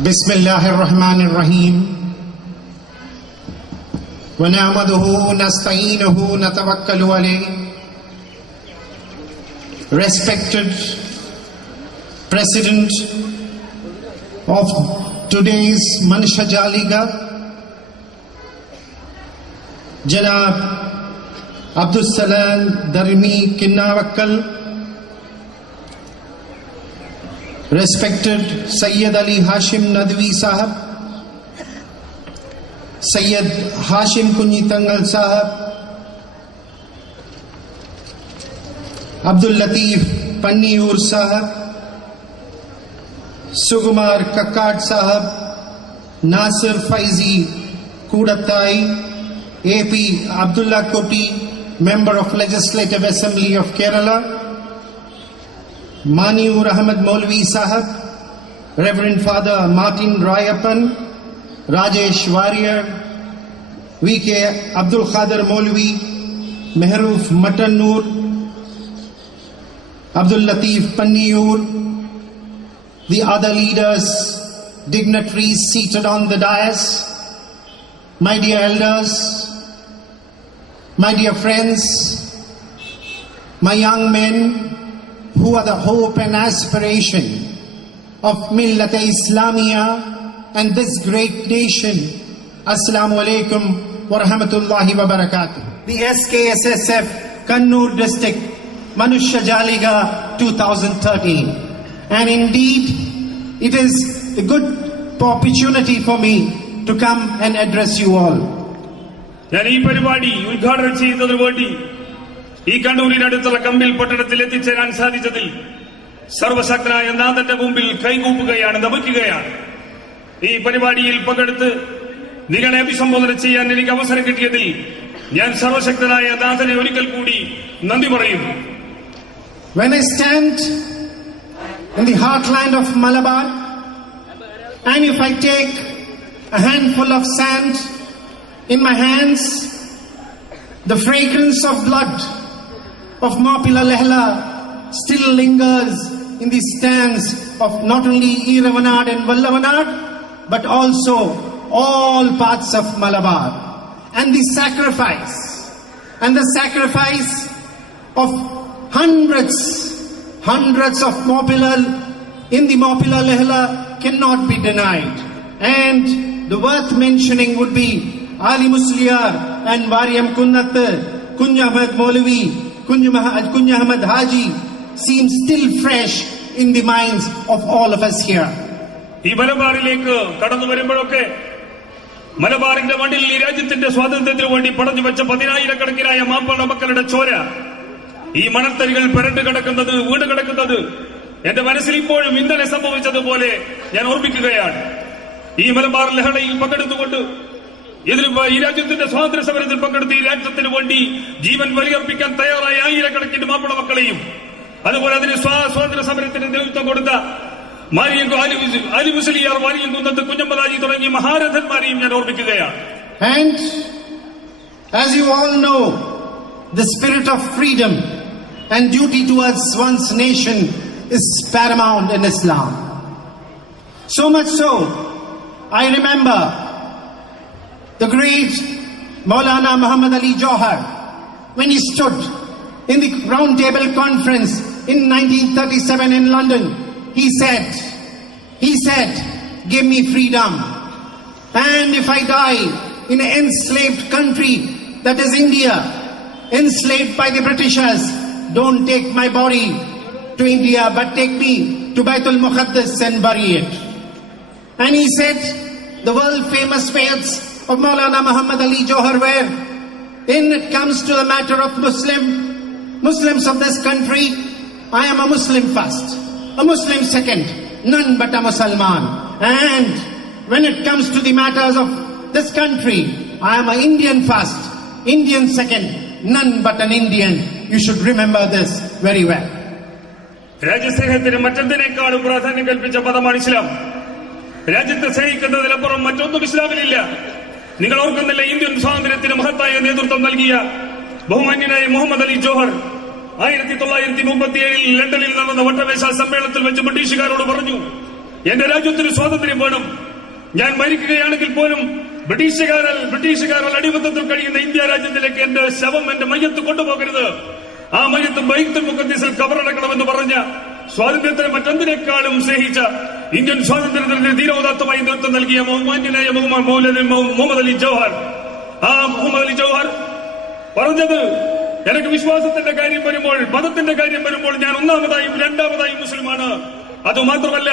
Bismillahirrahmanirrahim. Wa na'maduhu nasta'inuhu natawakkalu alayhi. Respected President of today's Manisha Jaliga, Janab Abdul Salam Darimi Kinnavakkal, respected Sayyid Ali Hashim Nadwi Sahab, Sayyid Hashim Kunyitangal Sahab, Abdul Latif Panniur Sahab, Sugumar Kakkad Sahab, Nasir Faizi Kudatai, AP Abdullah Koti, Member of Legislative Assembly of Kerala, Maniur Ahmed Maulvi Sahab, Reverend Father Martin Rayapan, Rajesh Warrior, VK Abdul Khadir Maulvi, Mehroof Matanur, Abdul Latif Panniur, the other leaders, dignitaries seated on the dais, my dear elders, my dear friends, my young men, who are the hope and aspiration of Millat Islamiyya and this great nation. Assalamu alaikum wa rahmatullahi wa barakatuh. The SKSSF Kannur District Manusha Jaliga 2013. And indeed, it is a good opportunity for me to come and address you all. ഈ കണ്ണൂരിനടുത്തുള്ള കമ്പിൽ പട്ടണത്തിൽ എത്തിച്ചേരാൻ സാധിച്ചതിൽ സർവശക്തനായ നാഥന്റെ മുമ്പിൽ കൈകൂപ്പുകയാണ്, നമിക്കുകയാണ്. ഈ പരിപാടിയിൽ പങ്കെടുത്ത് നിങ്ങളെ അഭിസംബോധന ചെയ്യാൻ എനിക്ക് അവസരം കിട്ടിയതിൽ ഞാൻ സർവശക്തനായ നാഥനെ ഒരിക്കൽ കൂടി നന്ദി പറയുന്നു. When I stand in the heartland of Malabar, and if I take a handful of sand in my hands, the fragrance of blood of Mapila Lehla still lingers in the stands of not only Iravanad and Vallavanad, but also all parts of Malabar. And the sacrifice of hundreds of Mapila in the Mapila Lehla cannot be denied. And the worth mentioning would be Ali Musliar and Variam Kunnat, Kunya Ahmed Maulvi, Kunya Ahmed Haji seem still fresh in the minds of all of us here. ഈ മലബാറിലേക്ക് കടന്നു വരുമ്പോഴൊക്കെ മലബാറിന്റെ മണ്ണിൽ ഈ രാജ്യത്തിന്റെ സ്വാതന്ത്ര്യത്തിനു വേണ്ടി പടഞ്ഞു വെച്ച 10,000-കണക്കിനായ മാപ്പിള മക്കളുടെ ചോര ഈ മണത്തരികൾ പുരണ്ടു കിടക്കുന്നത്, വീട് കിടക്കുന്നത് എന്റെ മനസ്സിൽ ഇപ്പോഴും ഇന്നലെ സംഭവിച്ചതുപോലെ ഞാൻ ഓർമ്മിക്കുകയാണ്. ഈ മലബാർ ലഹളയിൽ പങ്കെടുത്തുകൊണ്ട് ഈ രാജ്യത്തിന്റെ സ്വാതന്ത്ര്യ സമരത്തിൽ പങ്കെടുത്ത് ഈ രാജ്യത്തിന് വേണ്ടി ജീവൻ ബലിയർപ്പിക്കാൻ തയ്യാറായ ആയിരക്കണക്കിന് മാപ്പിള മക്കളെയും, അതുപോലെ അതിന് സ്വാതന്ത്ര്യ സമരത്തിന് നേതൃത്വം കൊടുത്ത അലി മുസ്ലിയാർ, വാരിയം കുന്നത്ത്, കുഞ്ഞമ്മദാജി തുടങ്ങിയ മഹാരഥന്മാരെയും ഞാൻ ഓർമ്മിക്കുകയാണ്. And as you all know, the spirit of freedom and duty towards one's nation is paramount in Islam. So much so, I remember the great Maulana Muhammad Ali Johar, when he stood in the Round Table Conference in 1937 in London, he said, give me freedom. And if I die in an enslaved country, that is India, enslaved by the Britishers, don't take my body to India, but take me to Baitul Muqaddas and bury it. And he said, the world famous words of Maulana Muhammad Ali Johar were, when it comes to the matter of Muslims of this country, I am a Muslim first, a Muslim second, none but a Musliman. And when it comes to the matters of this country, I am an Indian first, Indian second, none but an Indian. You should remember this very well. രാജ്യസ്നേഹത്തിന് മറ്റെന്തിനേക്കാളും പ്രാധാന്യം കൽപ്പിച്ച പദമാണ് ഇസ്ലാം. രാജ്യത്തെ സ്നേഹിക്കുന്നതിനപ്പുറം മറ്റൊന്നും ഇസ്ലാമിലില്ല. നിങ്ങൾ ഓർക്കുന്നില്ല, ഇന്ത്യൻ സ്വാതന്ത്ര്യത്തിന് മഹത്തായ നേതൃത്വം നൽകിയ ബഹുമാന്യനായ മുഹമ്മദ് അലി ജോഹർ 1937 ലണ്ടനിൽ നടന്ന വട്ടമേശ സമ്മേളനത്തിൽ വെച്ച് ബ്രിട്ടീഷുകാരോട് പറഞ്ഞു, എന്റെ രാജ്യത്തിന് സ്വാതന്ത്ര്യം വേണം. ഞാൻ മരിക്കുകയാണെങ്കിൽ പോലും ബ്രിട്ടീഷുകാരാൽ അടിമത്തത്തിൽ കഴിയുന്ന ഇന്ത്യ രാജ്യത്തിലേക്ക് എന്റെ ശവം, എന്റെ മയ്യത്ത് കൊണ്ടുപോകരുത്. ആ മയ്യത്ത് ബൈത്തുൽ മുഖദ്ദിസിൽ കബറടക്കണമെന്ന് പറഞ്ഞ സ്വാതന്ത്ര്യത്തിന് മറ്റെന്തിനേക്കാളും സ്നേഹിച്ച ഇന്ത്യൻ സ്വാതന്ത്ര്യത്തിന് ധീരോദാത്തമായി നേതൃത്വം നൽകിയ മാന്യനായ മുഹമ്മദ് അലി ജൗഹർ, ആ മുഹമ്മദ് അലി ജൗഹർ പറഞ്ഞത്, എനിക്ക് വിശ്വാസത്തിന്റെ കാര്യം വരുമ്പോൾ, മതത്തിന്റെ കാര്യം വരുമ്പോൾ ഞാൻ ഒന്നാമതായും രണ്ടാമതായും മുസ്ലിമാണ്. അതുമാത്രമല്ല,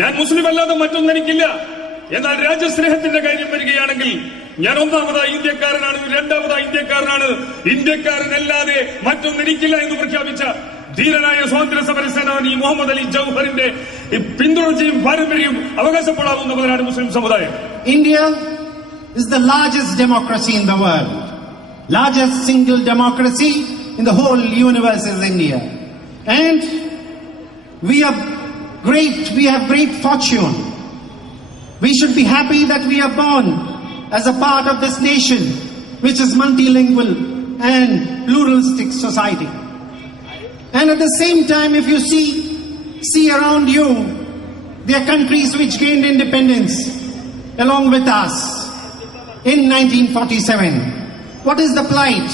ഞാൻ മുസ്ലിം അല്ലാതെ മറ്റൊന്നും എനിക്കില്ല. എന്നാൽ രാജ്യസ്നേഹത്തിന്റെ കാര്യം വരികയാണെങ്കിൽ ഞാൻ ഒന്നാമതായി ഇന്ത്യക്കാരനാണ്, രണ്ടാമതായി ഇന്ത്യക്കാരനാണ്, ഇന്ത്യക്കാരനല്ലാതെ മറ്റൊന്നും എനിക്കില്ല എന്ന് പ്രഖ്യാപിച്ച ധീരനായ സ്വാതന്ത്ര്യ സമര സേനാനി മുഹമ്മദ് അലി ജൗഹറിന്റെ പിന്തുടർച്ചയും പാരമ്പര്യവും അവകാശപ്പെടാവുന്നവരാണ് മുസ്ലിം സമുദായം. India is the largest democracy in the world. Largest single democracy in the whole universe is India. And we have great fortune. We should be happy that we are born as a part of this nation, which is multilingual and pluralistic society. And at the same time, if you see around you, there are countries which gained independence along with us in 1947. What is the plight?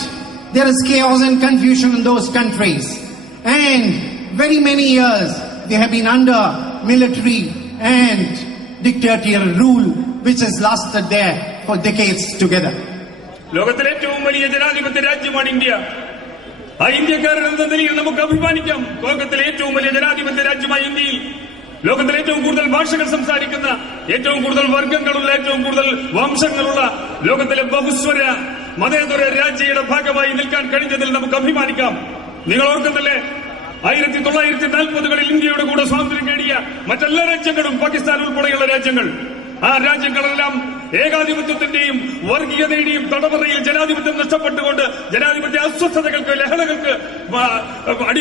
There is chaos and confusion in those countries. And very many years they have been under military and dictatorial rule, which has lasted there for decades together. ലോകത്തിലെ ഏറ്റവും വലിയ ജനാധിപത്യ രാജ്യമാണ് ഇന്ത്യ. ആ ഇന്ത്യക്കാരെന്ന നിലയിൽ നമുക്ക് അഭിമാനിക്കാം. ലോകത്തിലെ ഏറ്റവും വലിയ ജനാധിപത്യ രാജ്യമായ ഇന്ത്യയിൽ ലോകത്തിലെ ഏറ്റവും കൂടുതൽ ഭാഷകൾ സംസാരിക്കുന്ന, ഏറ്റവും കൂടുതൽ വർഗങ്ങളുള്ള, ഏറ്റവും കൂടുതൽ വംശങ്ങളുള്ള ലോകത്തിലെ ബഹുസ്വര മതേതര രാജ്യയുടെ ഭാഗമായി നിൽക്കാൻ കഴിഞ്ഞതിൽ നമുക്ക് അഭിമാനിക്കാം. നിങ്ങൾ ഓർക്കുന്നില്ലേ, 1940-കളിൽ ഇന്ത്യയുടെ കൂടെ സ്വാതന്ത്ര്യം നേടിയ മറ്റെല്ലാ രാജ്യങ്ങളും, പാകിസ്ഥാൻ ഉൾപ്പെടെയുള്ള രാജ്യങ്ങൾ, ആ രാജ്യങ്ങളെല്ലാം ഏകാധിപത്യത്തിന്റെയും വർഗീയതയുടെയും തടവറയിൽ ജനാധിപത്യം നഷ്ടപ്പെട്ടുകൊണ്ട്, ജനാധിപത്യ അസ്വസ്ഥതകൾക്ക്, ലഹളകൾക്ക്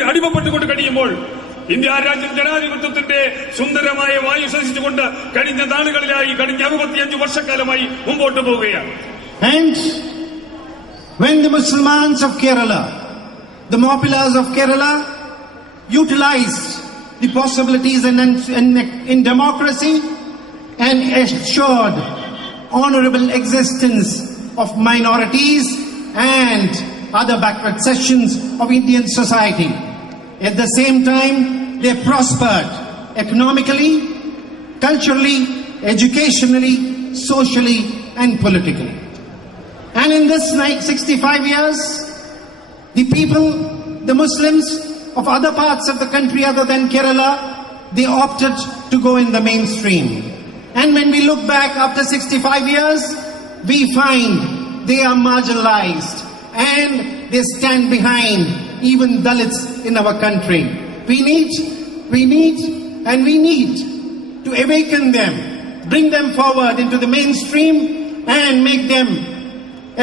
അടിമപ്പെട്ടുകൊണ്ട് കഴിയുമ്പോൾ ഇന്ത്യ ആ രാജ്യം ജനാധിപത്യത്തിന്റെ സുന്ദരമായ വായു ശ്വസിച്ചുകൊണ്ട് കഴിഞ്ഞ നാളുകളിലായി, കഴിഞ്ഞ 65 വർഷക്കാലമായി മുമ്പോട്ട് പോവുകയാണ്. And when the Muslimans of Kerala, the Maupillars of Kerala, utilized the possibilities in democracy and assured honorable existence of minorities and other backward sections of Indian society. At the same time, they prospered economically, culturally, educationally, socially and politically. And in this 65 years, the people, the Muslims of other parts of the country other than Kerala, they opted to go in the mainstream. And when we look back after 65 years, we find they are marginalized and they stand behind even Dalits in our country. We need to awaken them, bring them forward into the mainstream and make them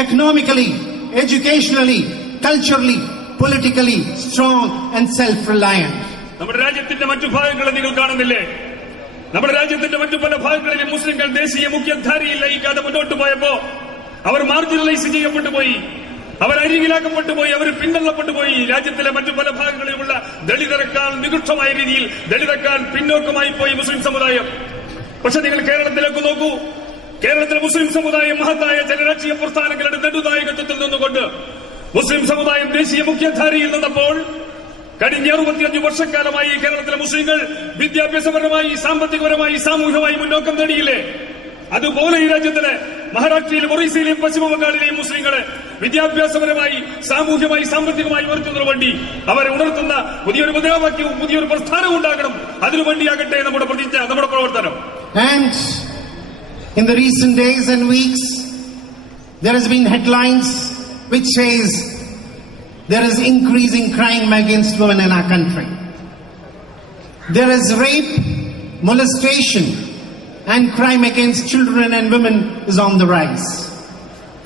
economically, educationally, culturally, politically strong and self-reliant. നമ്മുടെ രാജ്യത്തിന്റെ മറ്റു ഭാഗങ്ങളെ നിങ്ങൾ കാണുന്നില്ലേ? നമ്മുടെ രാജ്യത്തിന്റെ മറ്റു പല ഭാഗങ്ങളിലെ മുസ്ലിങ്ങൾ ദേശീയ മുഖ്യധാരയിൽ ലയിക്കാതെ മുന്നോട്ട് പോയപ്പോ അവർ മാർജിനലൈസ് ചെയ്യപ്പെട്ടു പോയി, അവർ അരികിലാക്കപ്പെട്ടു പോയി, അവർ പിന്തള്ളപ്പെട്ടു പോയി. രാജ്യത്തിലെ മറ്റു പല ഭാഗങ്ങളിലുമുള്ള ദളിതരെക്കാൾ നികൃഷ്ടമായ രീതിയിൽ, ദളിതരെക്കാൾ പിന്നോക്കമായി പോയി മുസ്ലിം സമുദായം. പക്ഷെ നിങ്ങൾ കേരളത്തിലേക്ക് നോക്കൂ. കേരളത്തിലെ മുസ്ലിം സമുദായം മഹത്തായ ചില രാഷ്ട്രീയ പ്രസ്ഥാനങ്ങളുടെ നെടുനായകത്വത്തിൽ നിന്നുകൊണ്ട് മുസ്ലിം സമുദായം ദേശീയ മുഖ്യധാരയിൽ നിന്നപ്പോൾ കഴിഞ്ഞ 65 വർഷക്കാലമായി കേരളത്തിലെ മുസ്ലിങ്ങൾ വിദ്യാഭ്യാസപരമായി, സാമ്പത്തികപരമായി, സാമൂഹികമായി മുന്നോക്കം നേടിയില്ലേ? അതുപോലെ ഈ രാജ്യത്തിലെ മഹാരാഷ്ട്രയിലും ഒറീസയിലെയും പശ്ചിമ ബംഗാളിലെയും മുസ്ലിങ്ങളെ വിദ്യാഭ്യാസപരമായി, സാമൂഹികമായി, സാമ്പത്തികമായി ഉയർത്തുന്നതിനു വേണ്ടി അവരെ ഉണർത്തുന്ന പുതിയൊരു മുദ്രാവാക്യവും പുതിയൊരു പ്രസ്ഥാനവും ഉണ്ടാകണം. അതിനുവേണ്ടിയാകട്ടെ നമ്മുടെ പ്രതിജ്ഞ, നമ്മുടെ പ്രവർത്തനം. And in the recent days and weeks, there has been headlines which says there is increasing crime against women in our country. There is rape, molestation, and crime against children and women is on the rise.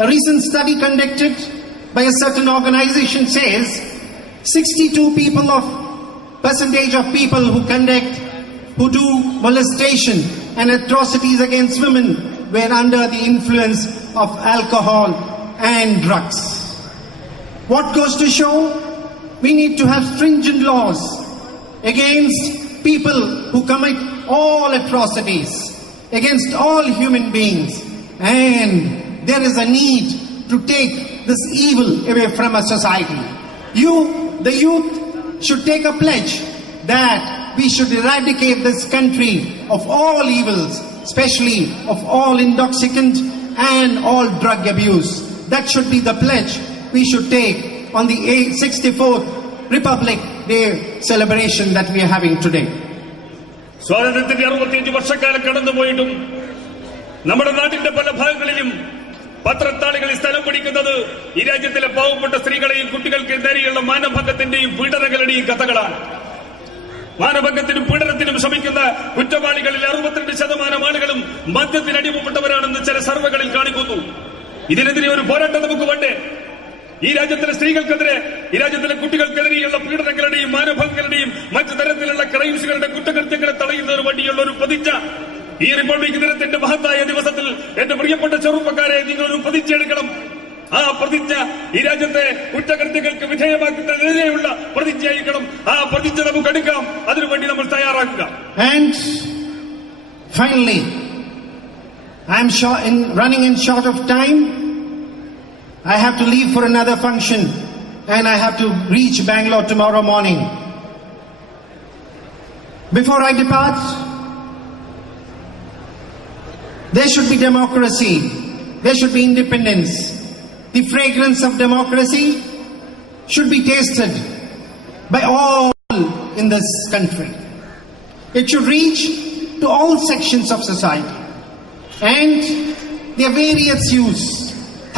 A recent study conducted by a certain organization says 62% of people who do molestation and atrocities against women were under the influence of alcohol and drugs. What goes to show? We need to have stringent laws against people who commit all atrocities against all human beings, and there is a need to take this evil away from our society. The youth should take a pledge that we should eradicate this country of all evils, especially of all intoxicant and all drug abuse. That should be the pledge we should take on the 64th Republic Day celebration that we are having today. സ്വാതന്ത്ര്യത്തിന്റെ 65 വർഷക്കാലം കടന്നുപോയിട്ടും നമ്മുടെ നാട്ടിന്റെ പല ഭാഗങ്ങളിലും പത്രത്താളുകളിൽ സ്ഥലം പിടിക്കുന്നത് ഈ രാജ്യത്തിലെ പാവപ്പെട്ട സ്ത്രീകളെയും കുട്ടികൾക്ക് നേരെയുള്ള മാനഭംഗത്തിന്റെയും പീഡനങ്ങളുടെയും കഥകളാണ്. മാനഭംഗത്തിനും പീഡനത്തിനും ശ്രമിക്കുന്ന കുറ്റവാളികളിൽ 62% ആളുകളും മദ്യത്തിന് അടിമപ്പെട്ടവരാണെന്ന് ചില സർവേകളിൽ കാണിക്കുന്നു. ഇതിനെതിരെ ഒരു പോരാട്ടം നമുക്ക് വേണ്ടേ? ഈ രാജ്യത്തിലെ സ്ത്രീകൾക്കെതിരെ, ഈ രാജ്യത്തിലെ കുട്ടികൾക്കെതിരെയുള്ള പീഡനങ്ങളുടെയും മാനഭംഗങ്ങളുടെയും മറ്റു തരത്തിലുള്ള ക്രൈംസുകളുടെ കുറ്റകൃത്യങ്ങളെ തടയുന്നതിന് വേണ്ടിയുള്ള ഒരു പ്രതിജ്ഞ ഈ റിപ്പബ്ലിക് ദിനത്തിന്റെ മഹത്തായ ദിവസത്തിൽ എന്റെ പ്രിയപ്പെട്ട ചെറുപ്പക്കാരെ നിങ്ങളൊരു പ്രതിജ്ഞ എടുക്കണം. ആ പ്രതിജ്ഞ ഈ രാജ്യത്തെ കുറ്റകൃത്യങ്ങൾക്ക് വിധേയമാക്കുന്നതിനെതിരെയുള്ള പ്രതിജ്ഞയായിരിക്കണം. ആ പ്രതിജ്ഞ നമുക്ക് എടുക്കാം. അതിനുവേണ്ടി നമ്മൾ തയ്യാറാക്കുക. And finally, I'm running in short of time. I have to leave for another function and I have to reach Bangalore tomorrow morning. Before I depart, there should be democracy. There should be independence. The fragrance of democracy should be tasted by all in this country. It should reach to all sections of society. And their various youths,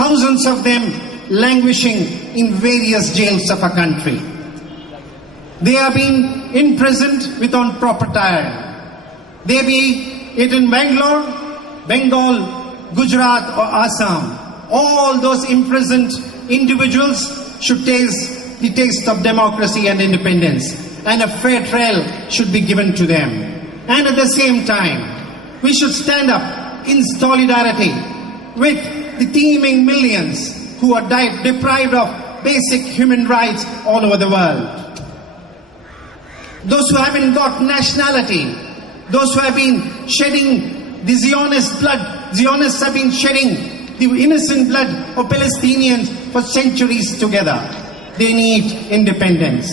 thousands of them languishing in various jails of our country. They are being imprisoned without proper trial. They be it in Bangalore, Bengal, Gujarat or Assam. All those imprisoned individuals should taste the taste of democracy and independence, and a fair trial should be given to them. And at the same time, we should stand up in solidarity with the teeming millions who are deprived of basic human rights all over the world. Those who haven't got nationality, those who have been shedding the Zionist blood, Zionists have been shedding the innocent blood of Palestinians for centuries together. They need independence.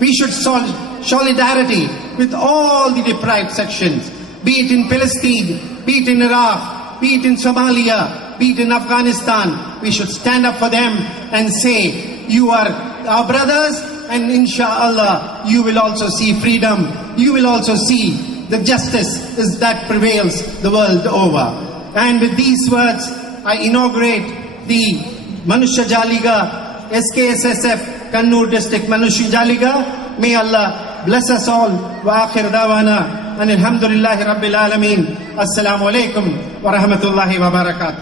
We should solidarity with all the deprived sections, be it in Palestine, be it in Iraq, be it in Somalia, be it in Afghanistan. We should stand up for them and say, you are our brothers, and inshallah you will also see freedom. You will also see the justice is that prevails the world over. And with these words, I inaugurate the Manushya Jaliga SKSSF Kannur District Manushya Jaliga. May Allah bless us all. Wa akhir dawana and alhamdulillahi rabbil alameen. Assalamu alaikum wa rahmatullahi wa barakatuh.